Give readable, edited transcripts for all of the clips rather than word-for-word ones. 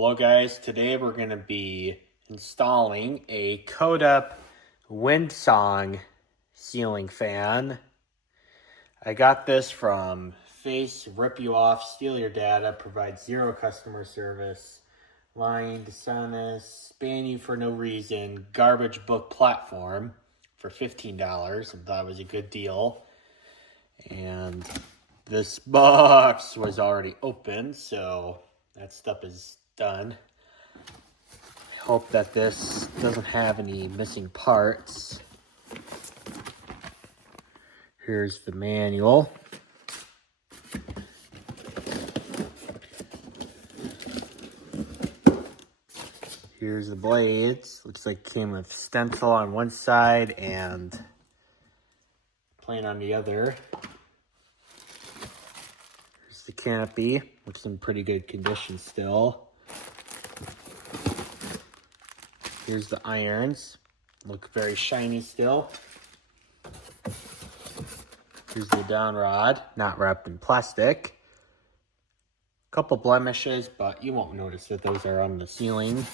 Hello guys, today we're going to be installing a codep windsong ceiling fan. I got this from Face Rip You Off, Steal Your Data, Provide Zero Customer Service, Lying, Dishonest, Ban You for No Reason, Garbage Book Platform for $15. I thought it was a good deal. And this box was already open, so that stuff is done. I hope that this doesn't have any missing parts. Here's the manual. Here's the blades. Looks like it came with stencil on one side and plain on the other. Here's the canopy. Looks in pretty good condition still. Here's the irons. Look very shiny still. Here's the down rod, not wrapped in plastic. Couple blemishes, but you won't notice that those are on the ceiling.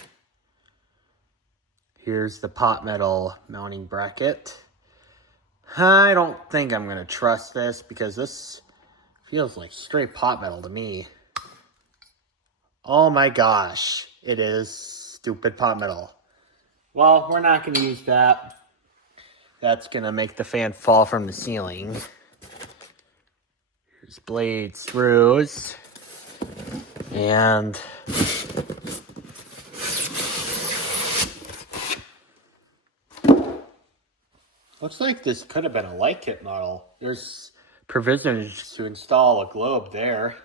Here's the pot metal mounting bracket. I don't think I'm gonna trust this because this feels like straight pot metal to me. Oh my gosh, it is stupid pot metal. Well, we're not gonna use that. That's gonna make the fan fall from the ceiling. Here's blade screws. And looks like this could have been a light kit model. There's provisions to install a globe there.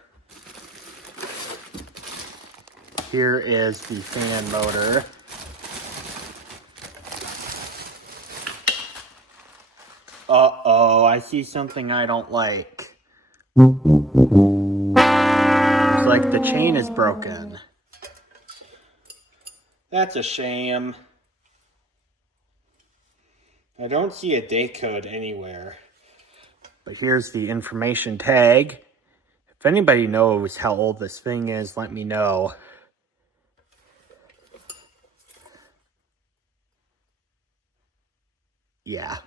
Here is the fan motor. Uh-oh, I see something I don't like. Looks like the chain is broken. That's a shame. I don't see a date code anywhere. But here's the information tag. If anybody knows how old this thing is, let me know. Yeah.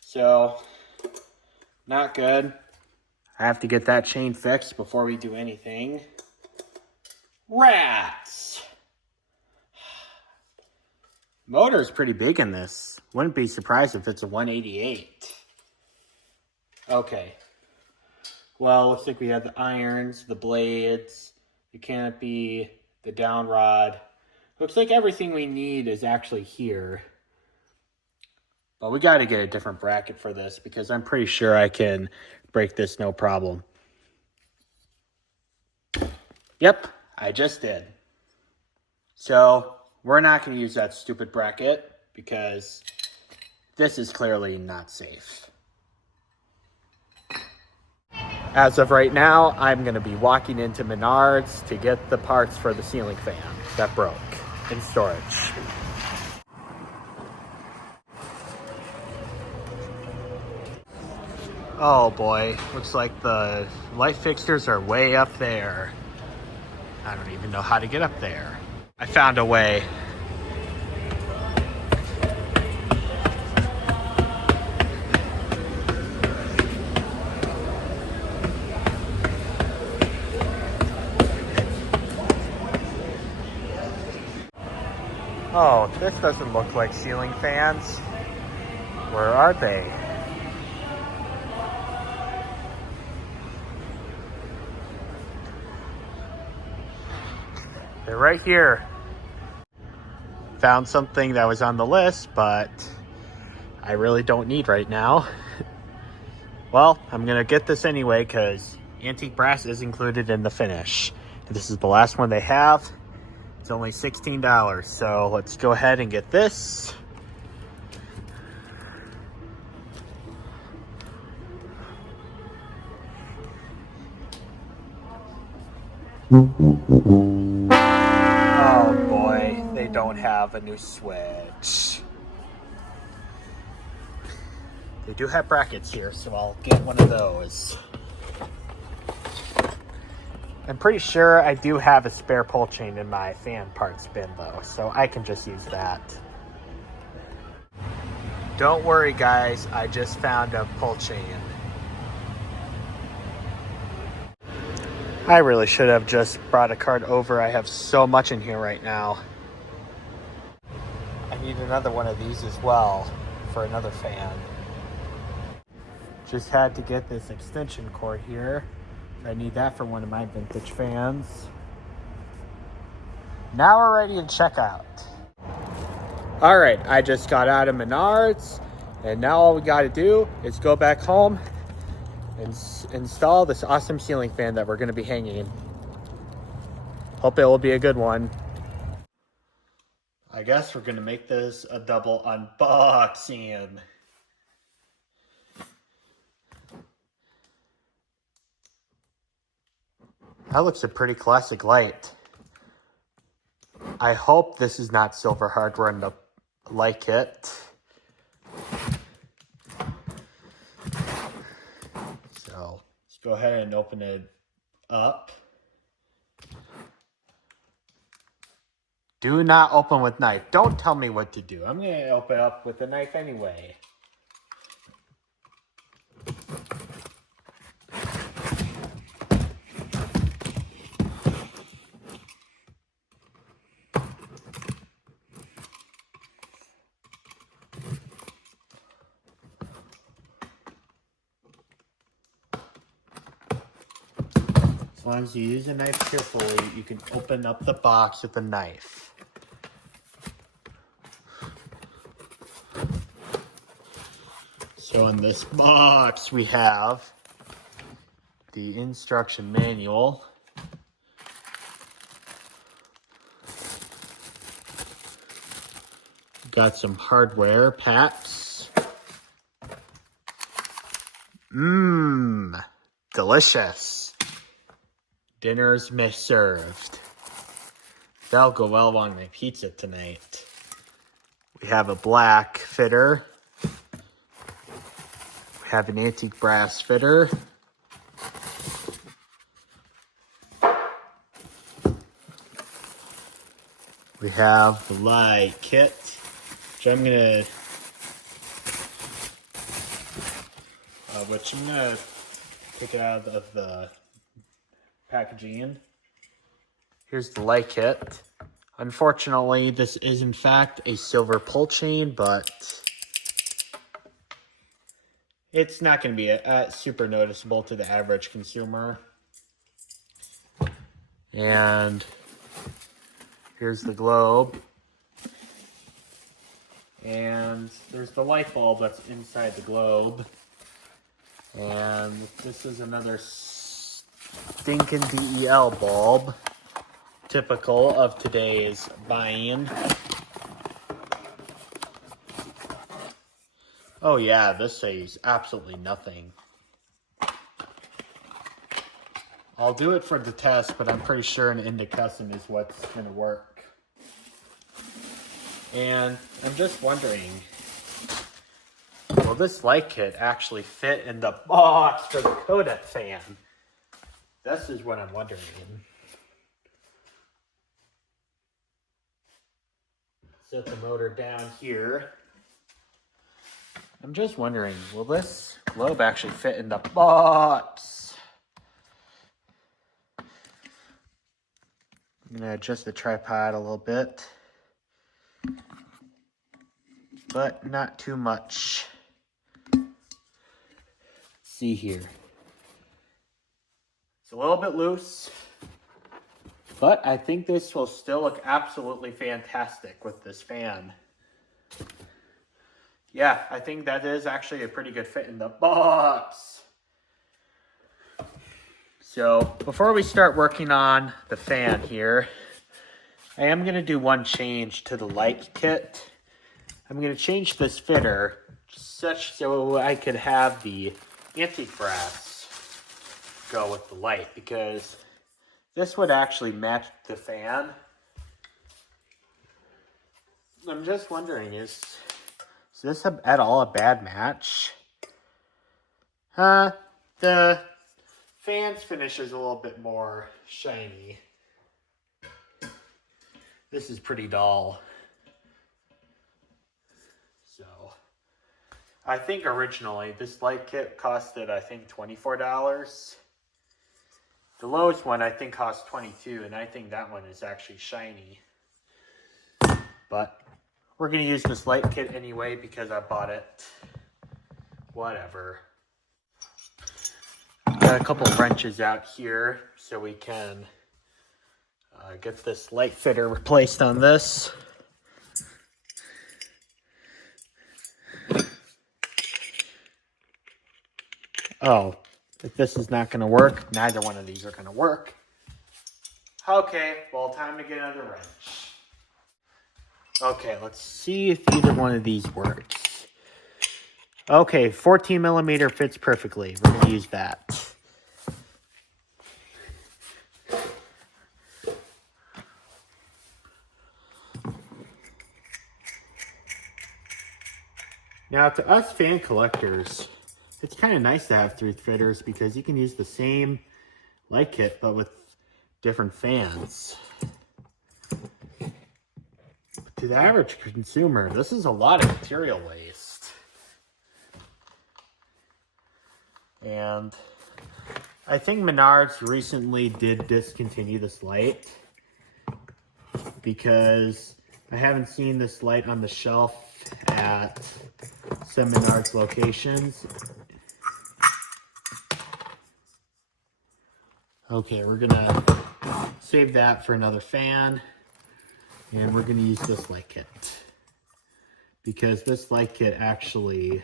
So, not good. I have to get that chain fixed before we do anything. Rats! Motor's pretty big in this. Wouldn't be surprised if it's a 188. Okay. Well, looks like we have the irons, the blades, the canopy, the down rod. Looks like everything we need is actually here. But we got to get a different bracket for this because I'm pretty sure I can break this no problem. Yep, I just did. So we're not going to use that stupid bracket because this is clearly not safe. As of right now, I'm going to be walking into Menards to get the parts for the ceiling fan that broke in storage. Oh boy, looks like the light fixtures are way up there. I don't even know how to get up there. I found a way. Oh, this doesn't look like ceiling fans. Where are they? They're right here. Found something that was on the list, but I really don't need right now. Well, I'm gonna get this anyway because antique brass is included in the finish. This is the last one they have. It's only $16, so let's go ahead and get this. Oh boy, they don't have a new switch. They do have brackets here, so I'll get one of those. I'm pretty sure I do have a spare pull chain in my fan parts bin though, so I can just use that. Don't worry guys, I just found a pull chain. I really should have just brought a cart over. I have so much in here right now. I need another one of these as well for another fan. Just had to get this extension cord here. I need that for one of my vintage fans. Now we're ready to check out. All right, I just got out of Menards, and now all we gotta do is go back home and install this awesome ceiling fan that we're gonna be hanging. Hope it will be a good one. I guess we're gonna make this a double unboxing. That looks a pretty classic light. I hope this is not silver hardware in the light kit. So let's go ahead and open it up. Do not open with knife. Don't tell me what to do. I'm gonna open up with a knife anyway. As long as you use a knife carefully, you can open up the box with a knife. So in this box, we have the instruction manual. Got some hardware packs. Delicious. Dinner's served. That'll go well on my pizza tonight. We have a black fitter. We have an antique brass fitter. We have the light kit, which I'm gonna take it out of the packaging. Here's the light kit. Unfortunately, this is in fact a silver pull chain, but it's not going to be super noticeable to the average consumer. And here's the globe. And there's the light bulb that's inside the globe. And this is another stinking DEL bulb, typical of today's buying. Oh yeah, this says absolutely nothing. I'll do it for the test, but I'm pretty sure an incandescent is what's going to work. And I'm just wondering, will this light kit actually fit in the box for the codep fan? This is what I'm wondering. Set the motor down here. I'm just wondering, will this globe actually fit in the box? I'm gonna adjust the tripod a little bit, but not too much. Let's see here. It's a little bit loose, but I think this will still look absolutely fantastic with this fan. Yeah, I think that is actually a pretty good fit in the box. So before we start working on the fan here, I am going to do one change to the light kit. I'm going to change this fitter such so I could have the antique brass go with the light, because this would actually match the fan. I'm just wondering, is this at all a bad match? The fan's finish is a little bit more shiny. This is pretty dull. So, I think originally this light kit costed, I think, $24. The lowest one I think cost $22, and I think that one is actually shiny. But we're gonna use this light kit anyway because I bought it. Whatever. Got a couple wrenches out here so we can get this light fitter replaced on this. Oh, if this is not going to work, neither one of these are going to work. Okay, well, time to get another wrench. Okay, let's see if either one of these works. Okay, 14 millimeter fits perfectly. We're going to use that. Now, to us fan collectors, it's kind of nice to have 3 fitters because you can use the same light kit but with different fans. But to the average consumer, this is a lot of material waste. And I think Menards recently did discontinue this light because I haven't seen this light on the shelf at some Menards locations. Okay, we're gonna save that for another fan, and we're gonna use this light kit because this light kit actually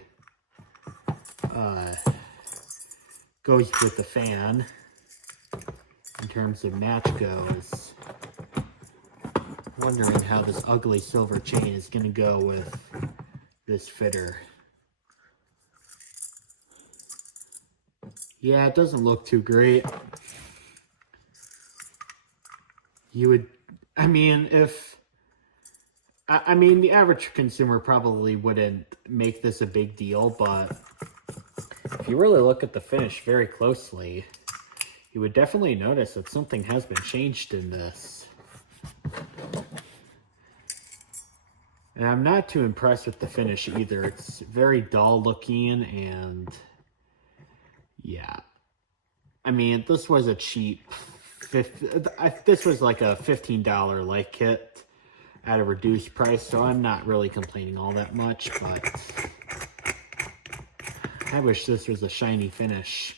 goes with the fan in terms of match goes. I'm wondering how this ugly silver chain is gonna go with this fitter. Yeah, it doesn't look too great. You would, I mean, the average consumer probably wouldn't make this a big deal, but if you really look at the finish very closely, you would definitely notice that something has been changed in this. And I'm not too impressed with the finish either. It's very dull looking, and yeah. I mean, this was a cheap, this was like a $15 light kit at a reduced price, so I'm not really complaining all that much, but I wish this was a shiny finish.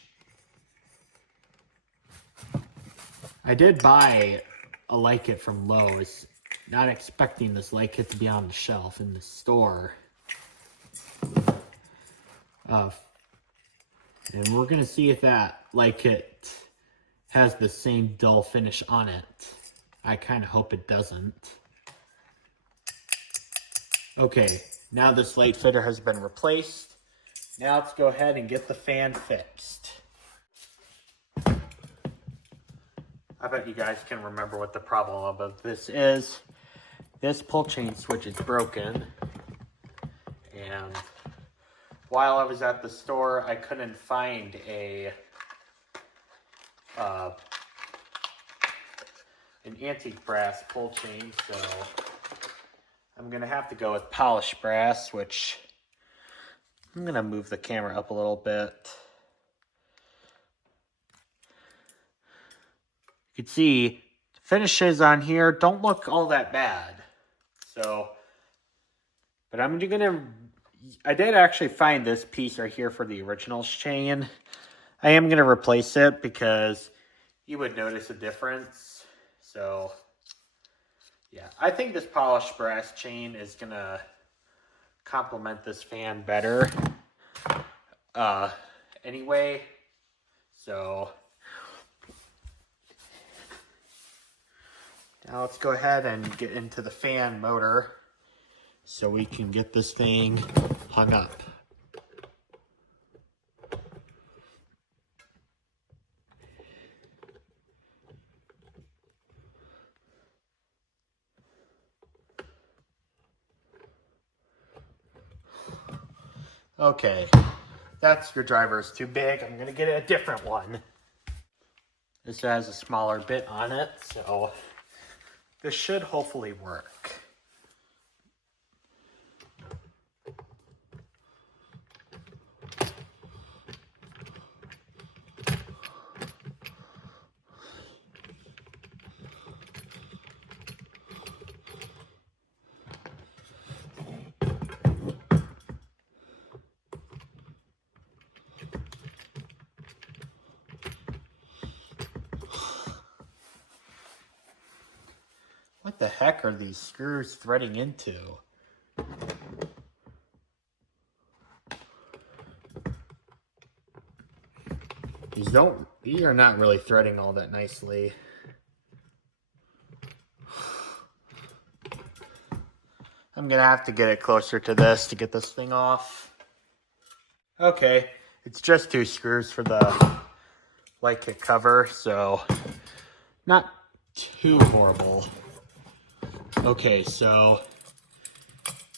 I did buy a light kit from Lowe's, not expecting this light kit to be on the shelf in the store. And we're going to see if that light kit has the same dull finish on it. I kind of hope it doesn't. Okay, now this light fitter has been replaced. Now let's go ahead and get the fan fixed. I bet you guys can remember what the problem of this is. This pull chain switch is broken. And while I was at the store, I couldn't find an antique brass pull chain, so I'm gonna have to go with polished brass, which I'm gonna move the camera up a little bit. You can see the finishes on here don't look all that bad. So, but I did actually find this piece right here for the original chain. I am going to replace it because you would notice a difference. So, yeah, I think this polished brass chain is going to complement this fan better. Anyway, so now let's go ahead and get into the fan motor so we can get this thing hung up. Okay, that screwdriver is too big. I'm gonna get a different one. This has a smaller bit on it, so this should hopefully work. What the heck are these screws threading into? These are not really threading all that nicely. I'm gonna have to get it closer to this to get this thing off. Okay, it's just 2 screws for the light kit cover, so not too horrible. Okay, so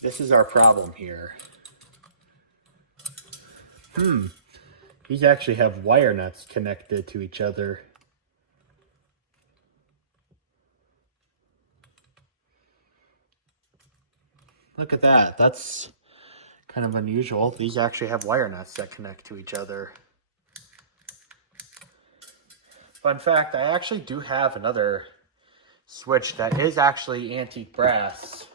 this is our problem here. These actually have wire nuts connected to each other. Look at that. That's kind of unusual. These actually have wire nuts that connect to each other. Fun fact, I actually do have another switch that is actually antique brass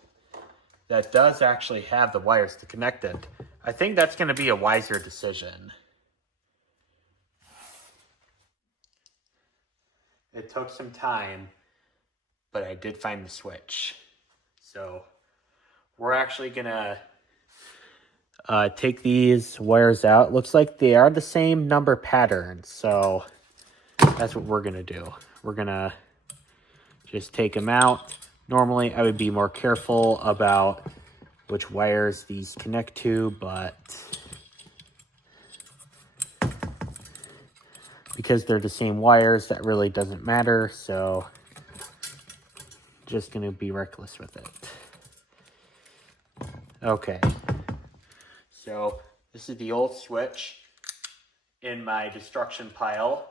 that does actually have the wires to connect it. I think that's going to be a wiser decision. It took some time, but I did find the switch. So we're actually gonna take these wires out. Looks like they are the same number pattern, so that's what we're gonna do. We're gonna just take them out. Normally I would be more careful about which wires these connect to, but because they're the same wires, that really doesn't matter, so just gonna be reckless with it. Okay, so this is the old switch in my destruction pile.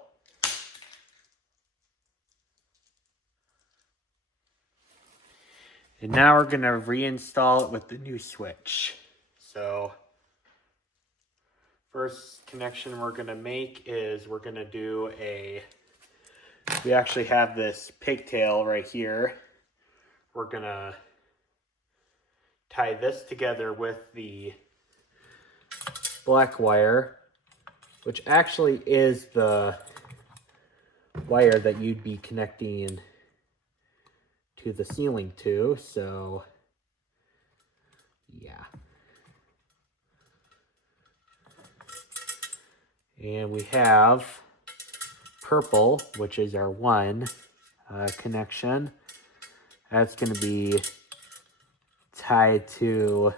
And now we're gonna reinstall it with the new switch. So first connection we're gonna make is we're gonna do we actually have this pigtail right here. We're gonna tie this together with the black wire, which actually is the wire that you'd be connecting to the ceiling to, so yeah. And we have purple, which is our 1 connection. That's going to be tied to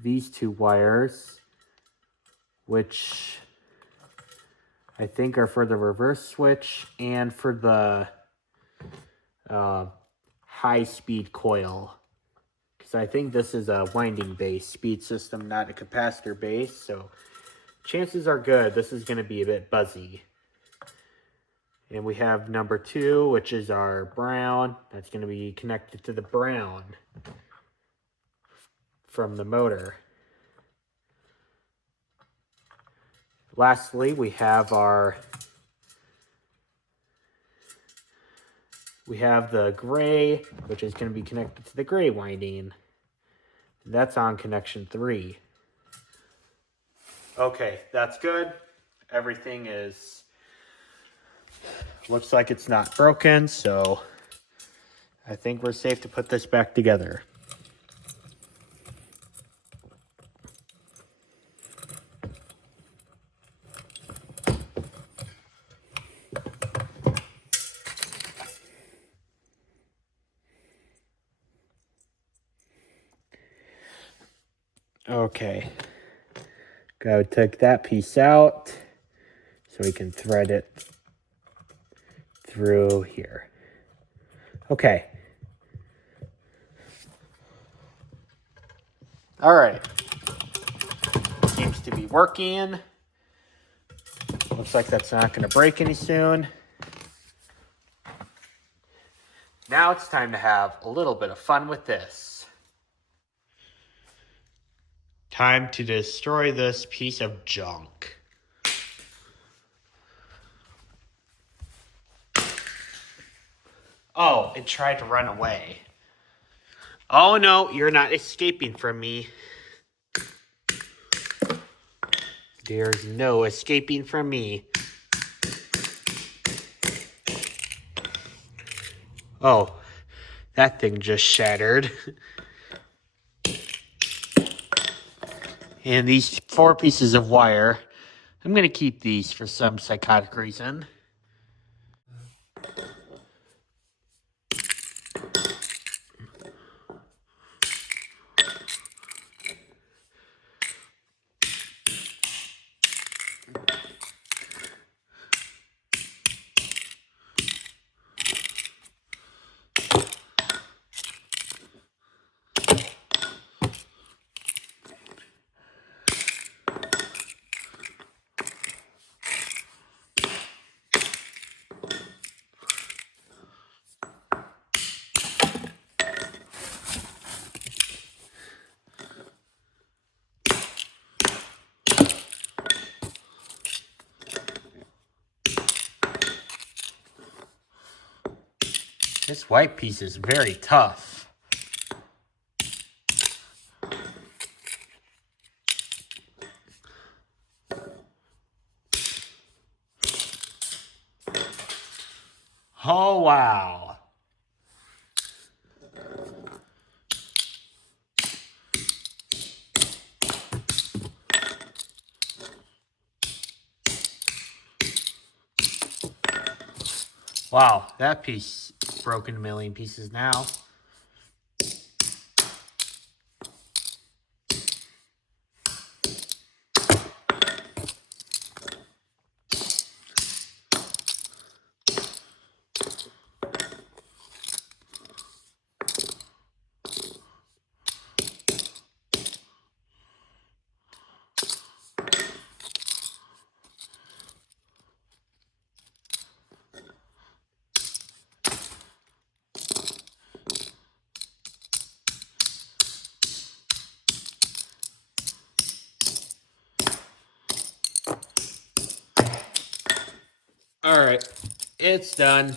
these 2 wires, which I think are for the reverse switch and for the high-speed coil. Because I think this is a winding-based speed system, not a capacitor-based, so chances are good this is going to be a bit buzzy. And we have number 2, which is our brown. That's going to be connected to the brown from the motor. Lastly, we have the gray, which is going to be connected to the gray winding. That's on connection 3. Okay, that's good. Everything looks like it's not broken, so I think we're safe to put this back together. Okay, gotta take that piece out so we can thread it through here. Okay. All right. Seems to be working. Looks like that's not going to break any soon. Now it's time to have a little bit of fun with this. Time to destroy this piece of junk. Oh, it tried to run away. Oh no, you're not escaping from me. There's no escaping from me. Oh, that thing just shattered. And these 4 pieces of wire, I'm going to keep these for some psychotic reason. This white piece is very tough. Oh, wow. Wow, that piece broken a million pieces now. All right, it's done.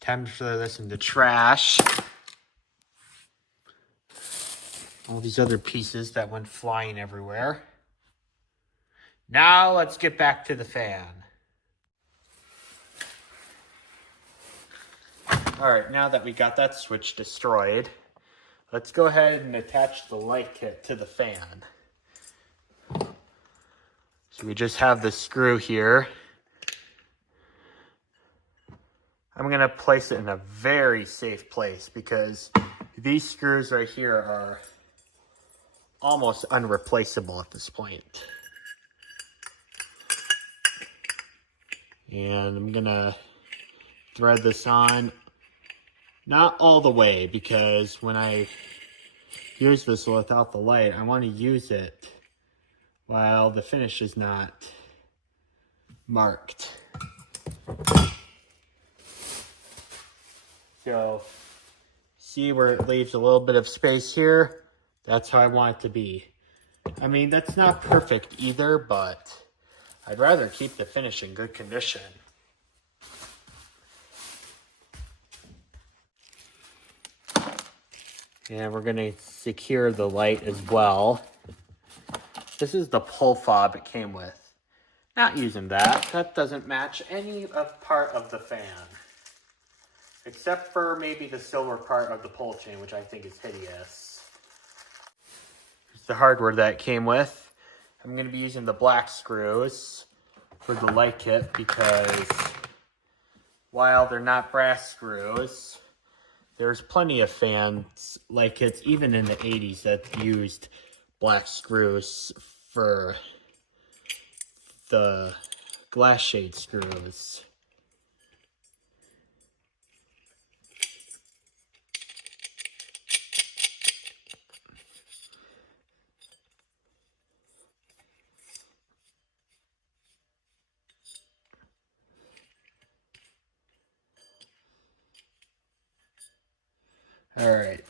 Time to throw this in the trash. All these other pieces that went flying everywhere. Now let's get back to the fan. All right, now that we got that switch destroyed, let's go ahead and attach the light kit to the fan. So we just have the screw here. I'm gonna place it in a very safe place because these screws right here are almost unreplaceable at this point. And I'm gonna thread this on, not all the way, because when I use this without the light, I want to use it while the finish is not marked. So, see where it leaves a little bit of space here? That's how I want it to be. I mean, that's not perfect either, but I'd rather keep the finish in good condition. And we're gonna secure the light as well. This is the pull fob it came with. Not using that. That doesn't match any part of the fan. Except for maybe the silver part of the pull chain, which I think is hideous. Here's the hardware that it came with. I'm going to be using the black screws for the light kit because while they're not brass screws, there's plenty of fans light kits, even in the 80s, that used black screws for the glass shade screws. All right.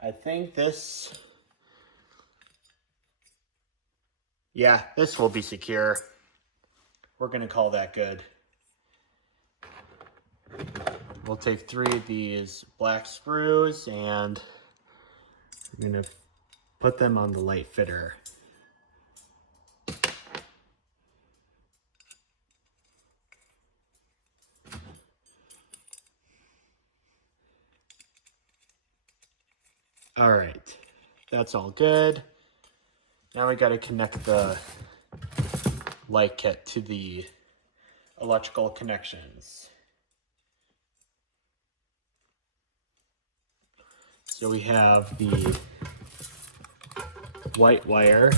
I think this, yeah, this will be secure. We're gonna call that good. We'll take 3 of these black screws and I'm gonna put them on the light fitter. All right, that's all good. Now we gotta connect the light kit to the electrical connections. So we have the white wire.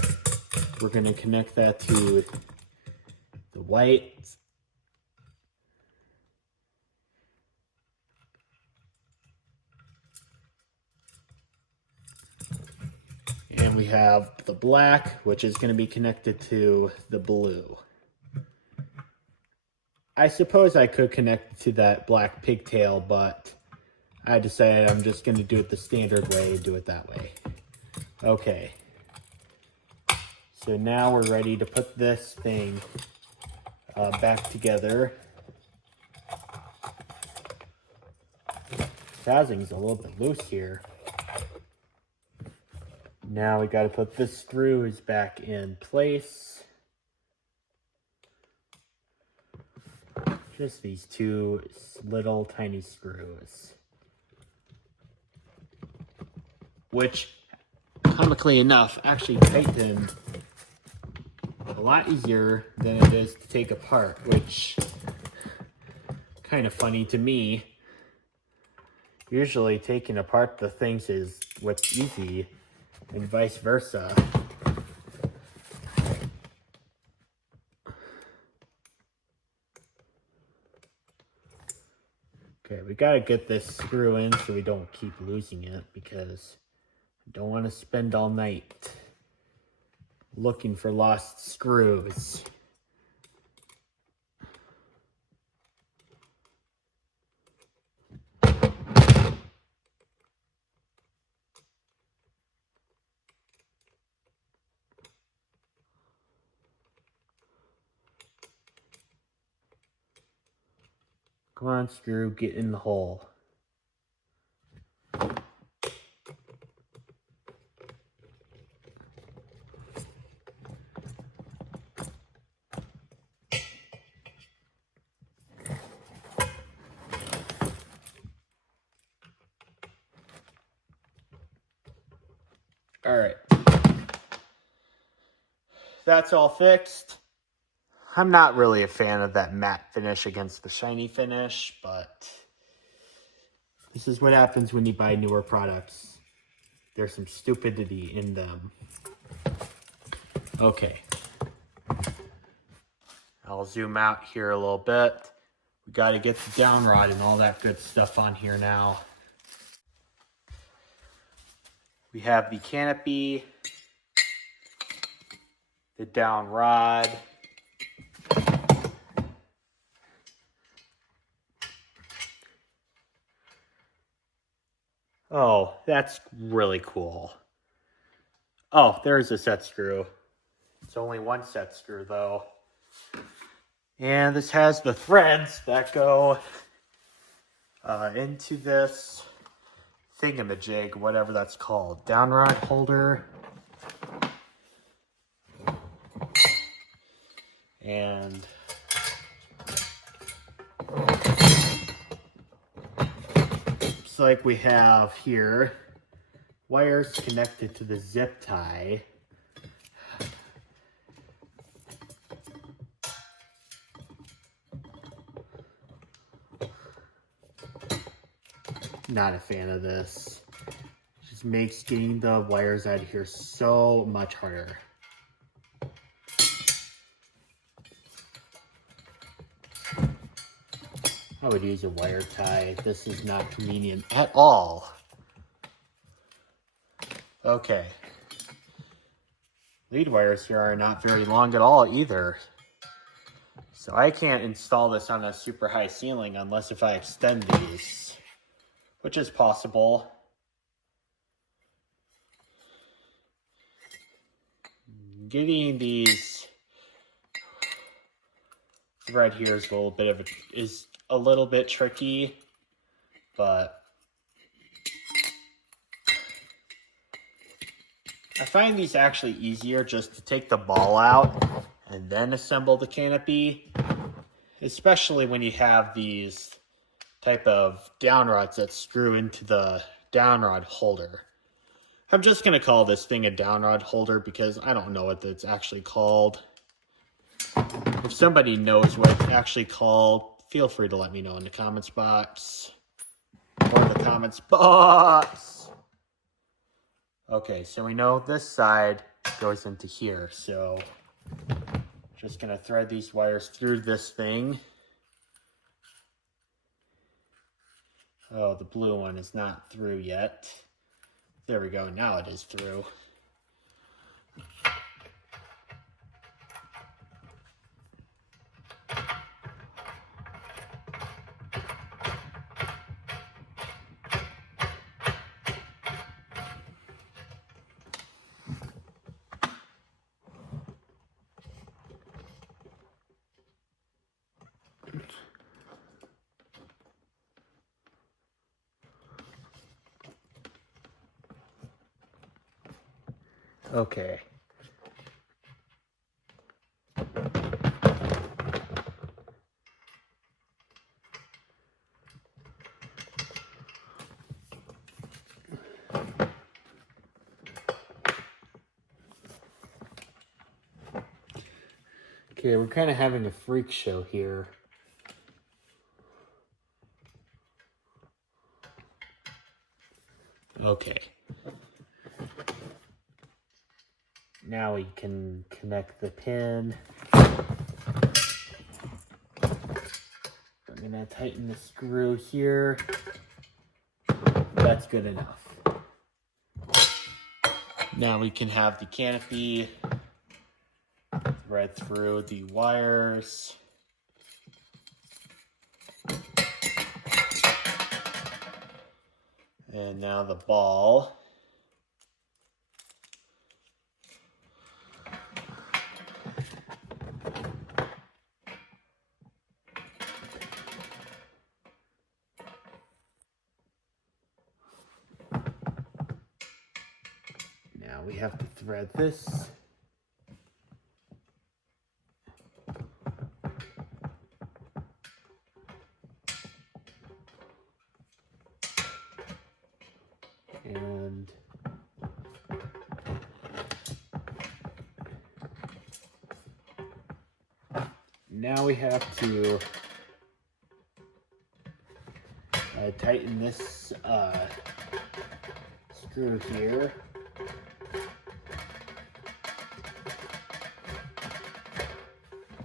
We're gonna connect that to the white. And we have the black, which is going to be connected to the blue. I suppose I could connect to that black pigtail, but I decided I'm just going to do it the standard way and do it that way. Okay. So now we're ready to put this thing back together. Housing's a little bit loose here. Now we got to put this screws back in place. Just these 2 little tiny screws. Which, comically enough, actually tighten a lot easier than it is to take apart, which kind of funny to me. Usually taking apart the things is what's easy, and vice versa. Okay, we gotta get this screw in so we don't keep losing it, because I don't want to spend all night looking for lost screws. Come on, screw, get in the hole. All right. That's all fixed. I'm not really a fan of that matte finish against the shiny finish, but this is what happens when you buy newer products. There's some stupidity in them. Okay. I'll zoom out here a little bit. We got to get the down rod and all that good stuff on here now. We have the canopy, the down rod, oh, that's really cool. Oh, there's a set screw. It's only 1 set screw though. And this has the threads that go into this thingamajig, whatever that's called. Down rod holder. And looks like we have here wires connected to the zip tie. Not a fan of this. Just makes getting the wires out of here so much harder. I would use a wire tie. This is not convenient at all. Okay. Lead wires here are not very long at all either. So I can't install this on a super high ceiling unless if I extend these, which is possible. Getting these thread here is a little bit tricky, but I find these actually easier just to take the ball out and then assemble the canopy, especially when you have these type of down rods that screw into the down rod holder. I'm just going to call this thing a down rod holder because I don't know what it's actually called. If somebody knows what it's actually called, feel free to let me know in the comments box. Okay, so we know this side goes into here, so just going to thread these wires through this thing. Oh, the blue one is not through yet. There we go, now it is through. Okay. Okay, we're kind of having a freak show here. Okay. Now we can connect the pin. I'm gonna tighten the screw here. That's good enough. Now we can have the canopy thread through the wires. And now the ball. Now we have to thread this. And now we have to tighten this screw here.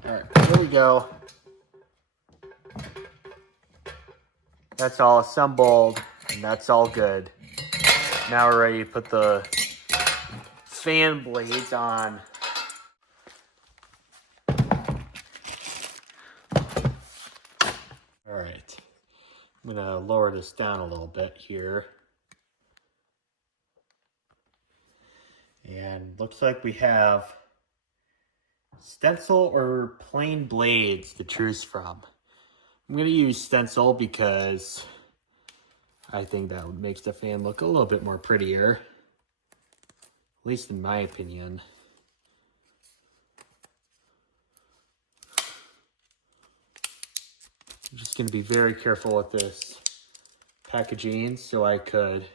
Alright, there we go. That's all assembled, and that's all good. Now we're ready to put the fan blades on. Alright, I'm gonna lower this down a little bit here. And looks like we have stencil or plain blades to choose from. I'm going to use stencil because I think that makes the fan look a little bit more prettier, at least in my opinion. I'm just going to be very careful with this packaging so I could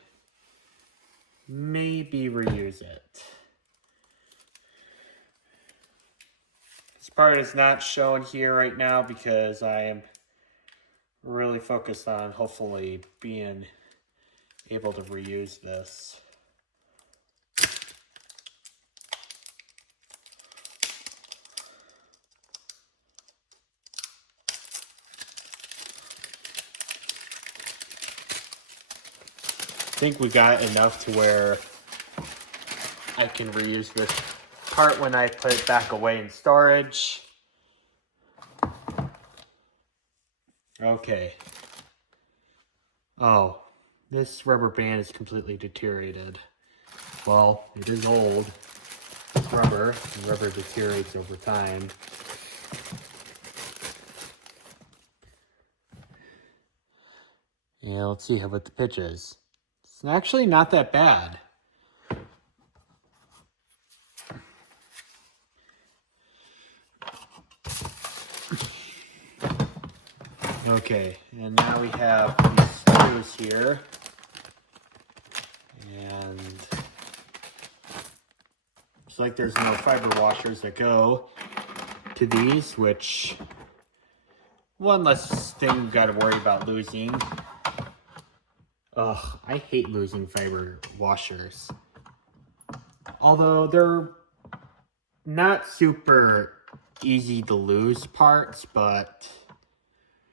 maybe reuse it. This part is not shown here right now because I am really focused on hopefully being able to reuse this. I think we got enough to where I can reuse this part when I put it back away in storage. Okay. Oh, this rubber band is completely deteriorated. Well, it is old rubber, and rubber deteriorates over time. Yeah, let's see what the pitch is. It's actually not that bad. Okay, and now we have these screws here. And looks like there's no fiber washers that go to these, which one less thing we gotta worry about losing. Ugh, I hate losing fiber washers. Although they're not super easy to lose parts, but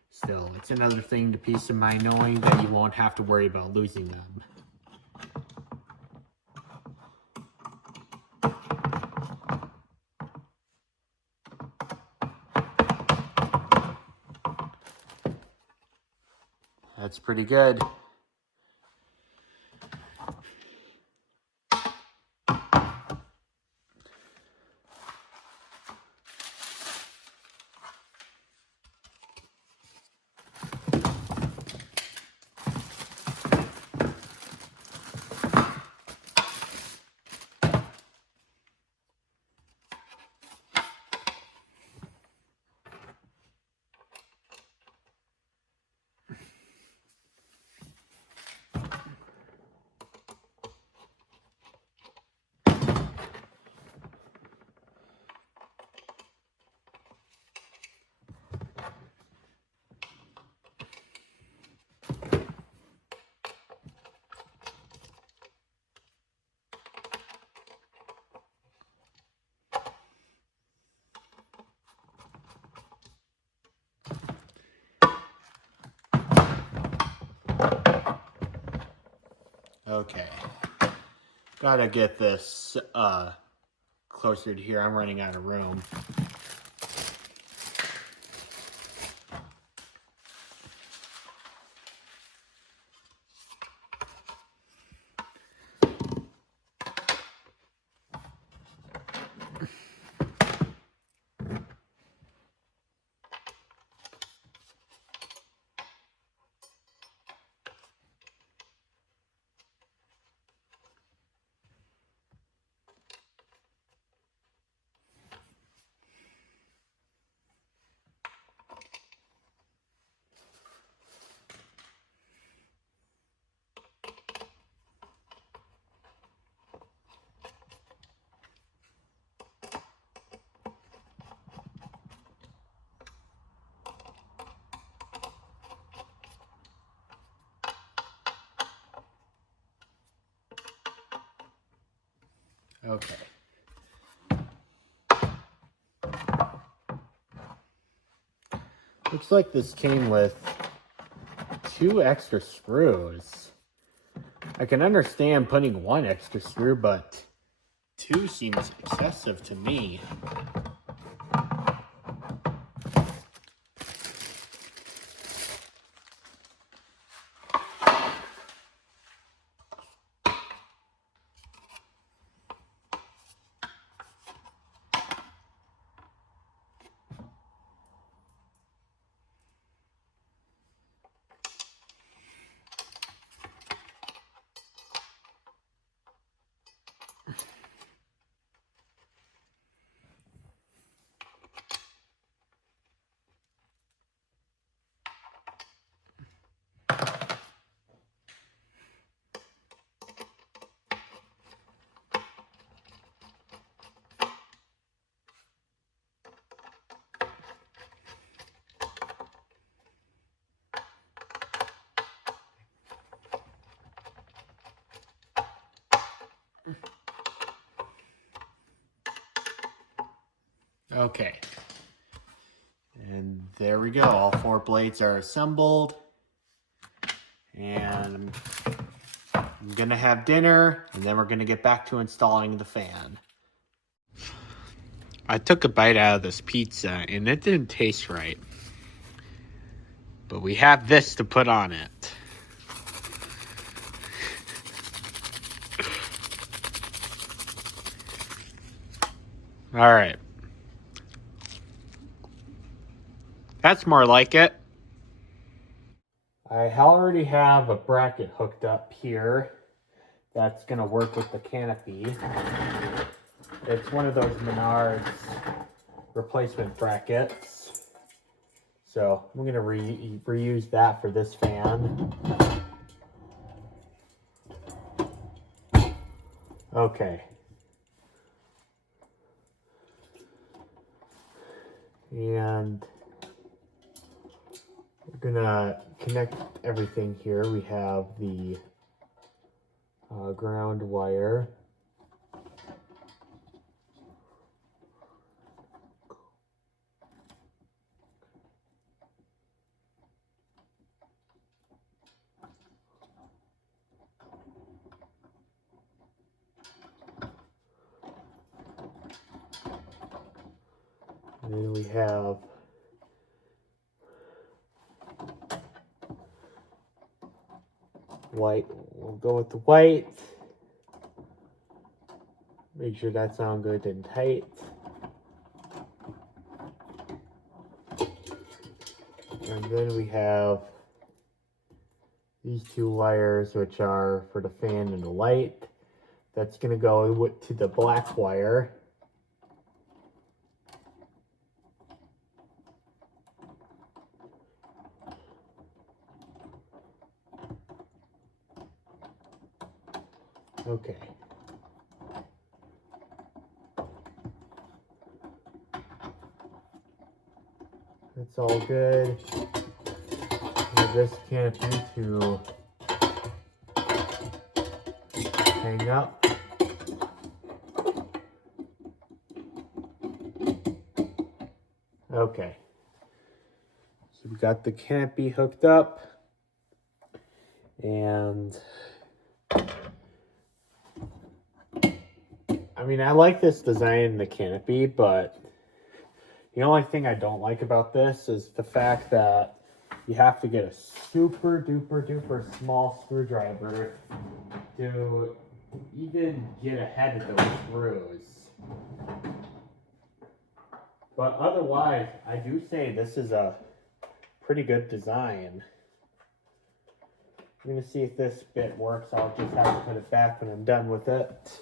still, it's another thing to peace of mind knowing that you won't have to worry about losing them. That's pretty good. Okay. Gotta get this closer to here. I'm running out of room. Okay. Looks like this came with 2 extra screws. I can understand putting 1 extra screw, but 2 seems excessive to me. Okay. And there we go. All 4 blades are assembled. And I'm gonna have dinner, and then we're gonna get back to installing the fan. I took a bite out of this pizza, and it didn't taste right. But we have this to put on it. All right. That's more like it. I already have a bracket hooked up here that's going to work with the canopy. It's one of those Menards replacement brackets. So I'm going to reuse that for this fan. Okay. And we're gonna connect everything here. We have the ground wire. And then we have white. We'll go with the white. Make sure that's on good and tight. And then we have these two wires, which are for the fan and the light. That's going to go to the black wire. Okay. That's all good. Have this canopy to hang up. Okay. So we got the canopy hooked up. And I mean, I like this design in the canopy, but the only thing I don't like about this is the fact that you have to get a super duper small screwdriver to even get ahead of those screws. But otherwise, I do say this is a pretty good design. I'm going to see if this bit works. I'll just have to put it back when I'm done with it.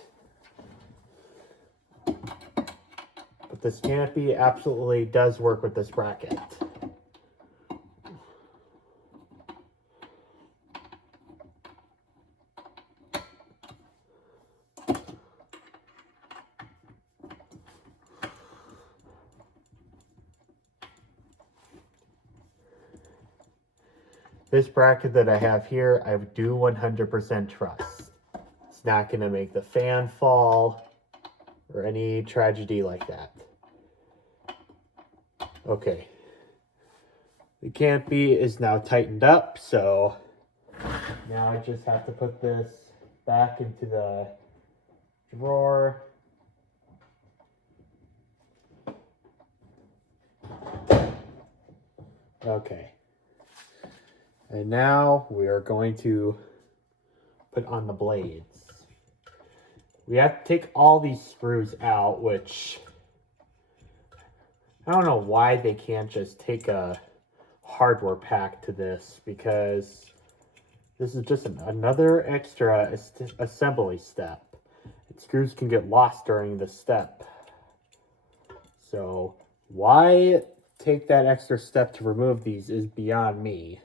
But this canopy absolutely does work with this bracket. This bracket that I have here, I do 100% trust. It's not going to make the fan fall or any tragedy like that. Okay. The canopy is now tightened up, so now I just have to put this back into the drawer. Okay. And now we are going to put on the blades. We have to take all these screws out, which I don't know why they can't just take a hardware pack to this, because this is just another extra assembly step. And screws can get lost during this step. So why take that extra step to remove these is beyond me.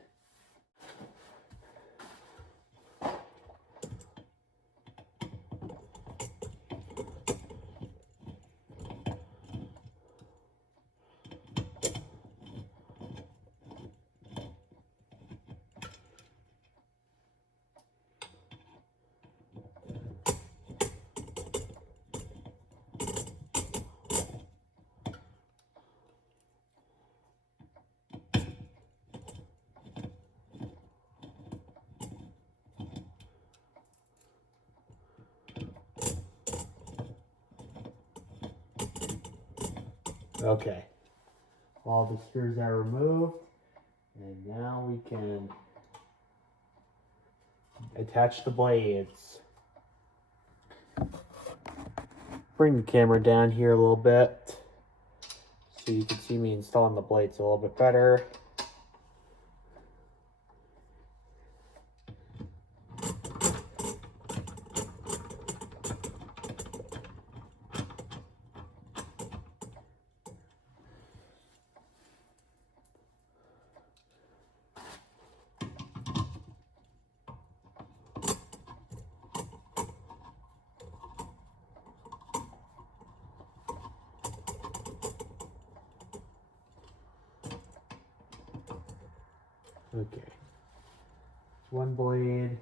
Okay, all the screws are removed, And now we can attach the blades. Bring the camera down here a little bit so you can see me installing the blades a little bit better. Okay, it's one blade.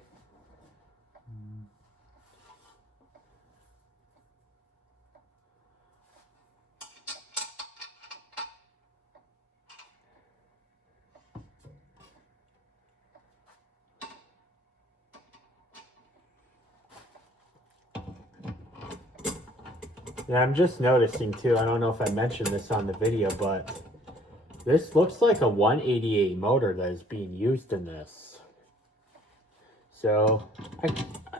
Yeah, I'm just noticing too, I don't know if I mentioned this on the video, but this looks like a 188 motor that is being used in this. So,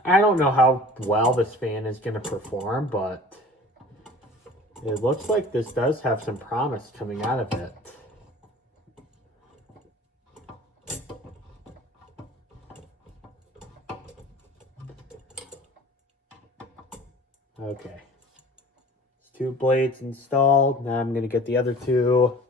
I don't know how well this fan is going to perform, but it looks like this does have some promise coming out of it. Okay. It's 2 blades installed. Now I'm going to get the other 2.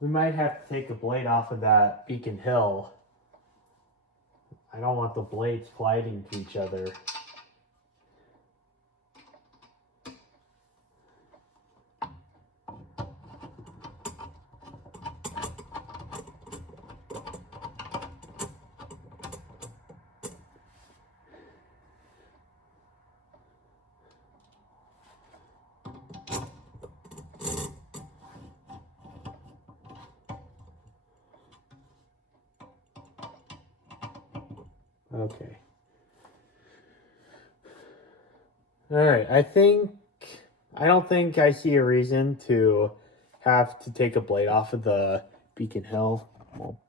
We might have to take a blade off of that Beacon Hill. I don't want the blades colliding to each other. Okay. Alright, I don't think I see a reason to have to take a blade off of the Beacon Hill. We'll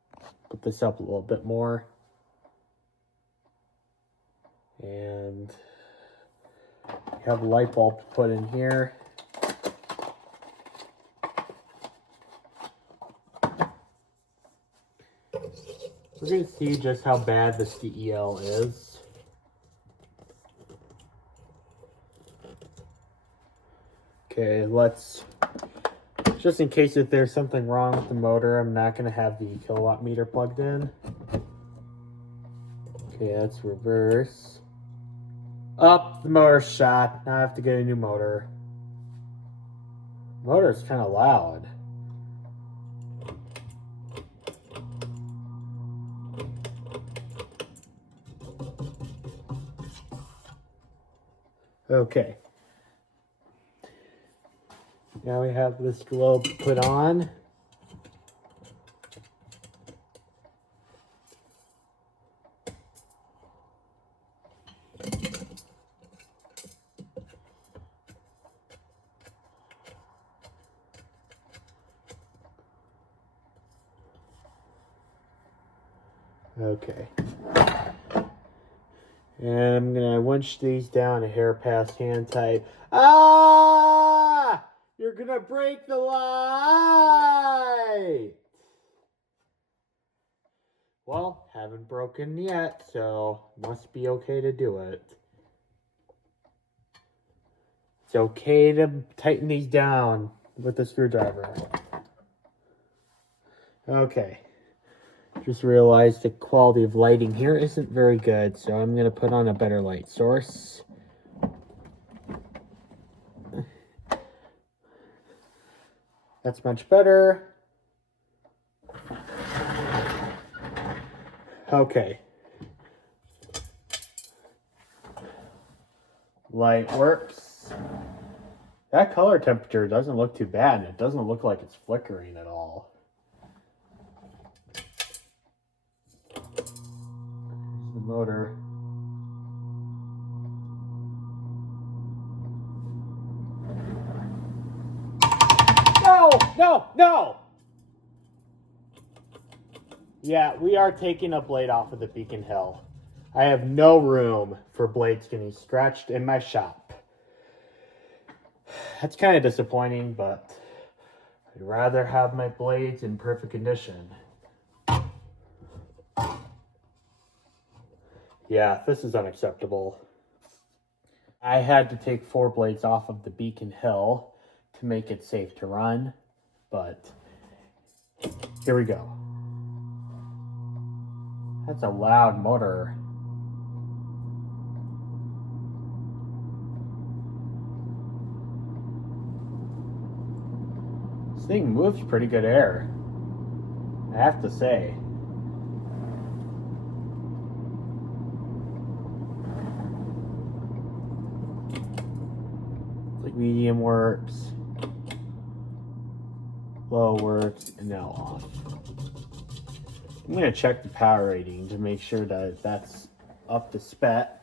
put this up a little bit more. And we have a light bulb to put in here. We're going to see just how bad this DEL is. Okay, let's, just in case if there's something wrong with the motor, I'm not going to have the kilowatt meter plugged in. Okay, that's reverse. Up, the motor's shot. Now I have to get a new motor. The motor's kind of loud. Okay. Now we have this globe put on. Okay. And I'm gonna winch these down a hair past hand tight. Ah! You're gonna break the light! Well, haven't broken yet, so must be okay to do it. It's okay to tighten these down with a screwdriver. Okay. Just realized the quality of lighting here isn't very good, so I'm going to put on a better light source. That's much better. Okay. Light works. That color temperature doesn't look too bad, and it doesn't look like it's flickering at all. Here's the motor. No, no, no! Yeah, we are taking a blade off of the Beacon Hill. I have no room for blades getting scratched in my shop. That's kind of disappointing, but I'd rather have my blades in perfect condition. Yeah, this is unacceptable. I had to take 4 blades off of the Beacon Hill to make it safe to run, but here we go. That's a loud motor. This thing moves pretty good air, I have to say. It's like medium works, low works, and now off. I'm going to check the power rating to make sure that that's up to spec.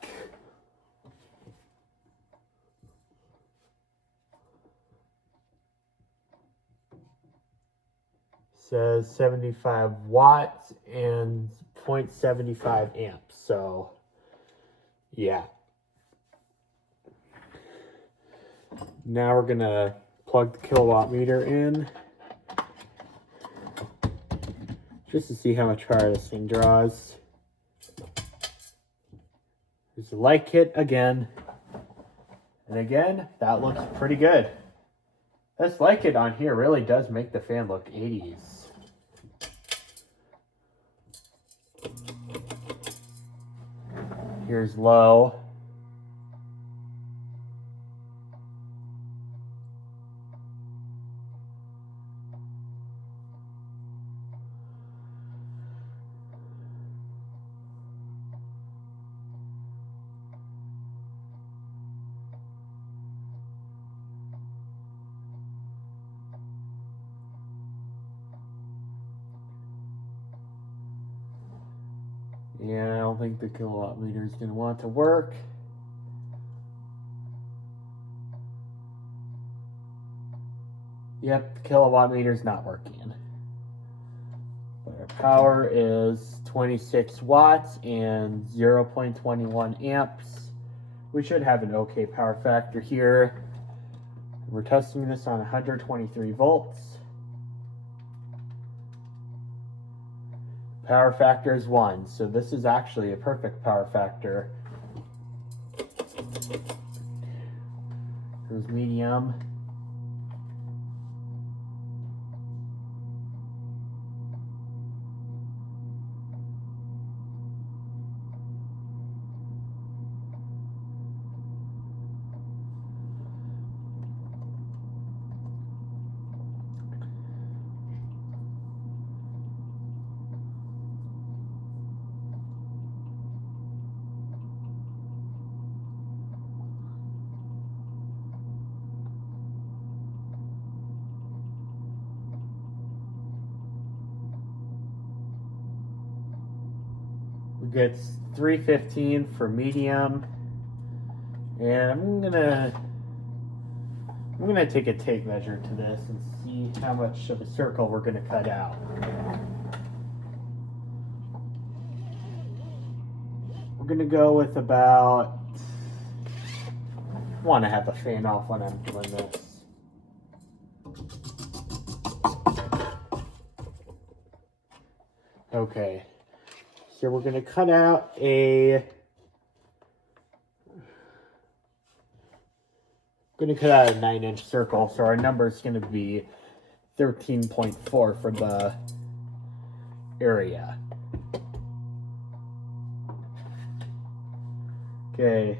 Says 75 watts and 0.75 amps. So, yeah. Now we're going to plug the kilowatt meter in just to see how much power this thing draws. There's the light kit again. And again, that looks pretty good. This light kit on here really does make the fan look 80s. Here's low. Yeah, I don't think the kilowatt meter is going to want to work. Yep, the kilowatt meter is not working. But our power is 26 watts and 0.21 amps. We should have an okay power factor here. We're testing this on 123 volts. Power factor is 1, so this is actually a perfect power factor. Here's medium. We get 315 for medium, and I'm gonna take a tape measure to this and see how much of a circle we're gonna cut out. We're gonna go with about. I want to have a fan off when I'm doing this. Okay, so we're gonna cut out a 9-inch circle, so our number is gonna be 13.4 for the area. Okay,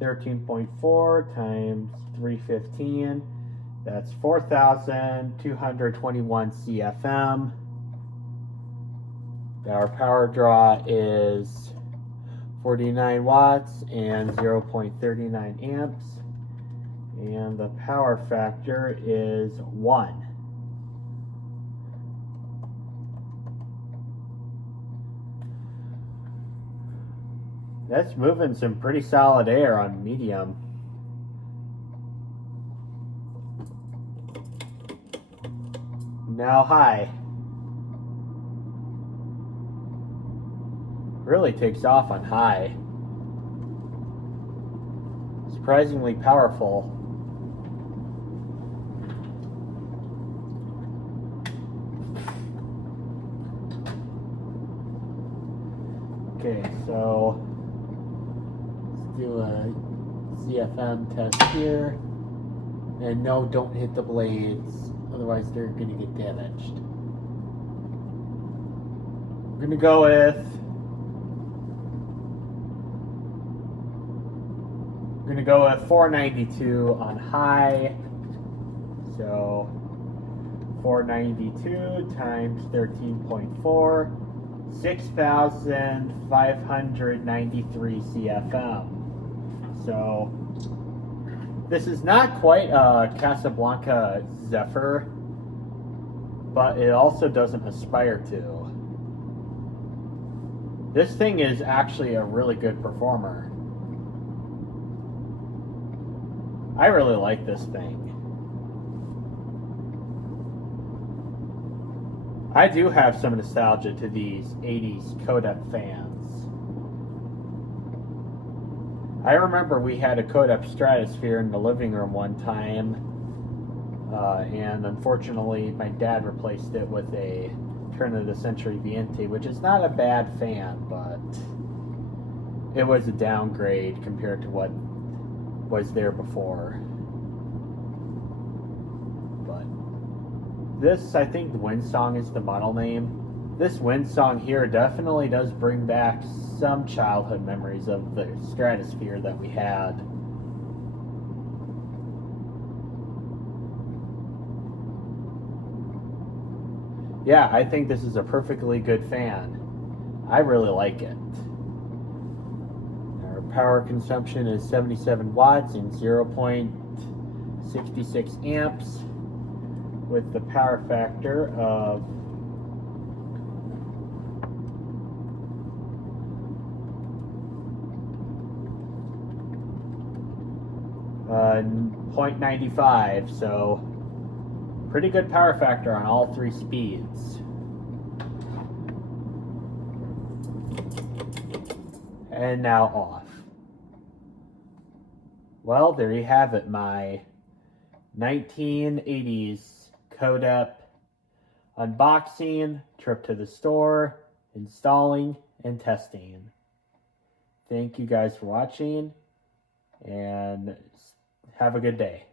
13.4 times 315, That's 4,221 CFM. Our power draw is 49 watts and 0.39 amps. And the power factor is 1. That's moving some pretty solid air on medium. Now high. Really takes off on high. Surprisingly powerful. Okay, so let's do a CFM test here. And no, don't hit the blades, otherwise they're going to get damaged. We're going to go with 492 on high. So 492 times 13.4, 6,593 CFM. So this is not quite a Casablanca Zephyr, but it also doesn't aspire to. This thing is actually a really good performer. I really like this thing. I do have some nostalgia to these 80s codep fans. I remember we had a codep Stratosphere in the living room one time, and unfortunately my dad replaced it with a turn of the century Viente, which is not a bad fan, but it was a downgrade compared to what was there before. But this, I think Windsong is the model name. This Windsong here definitely does bring back some childhood memories of the Stratosphere that we had. Yeah, I think this is a perfectly good fan. I really like it. Our power consumption is 77 watts and 0.66 amps with the power factor of 0.95, so pretty good power factor on all 3 speeds. And now off. Well, there you have it, my 1980s codep unboxing, trip to the store, installing, and testing. Thank you guys for watching, and have a good day.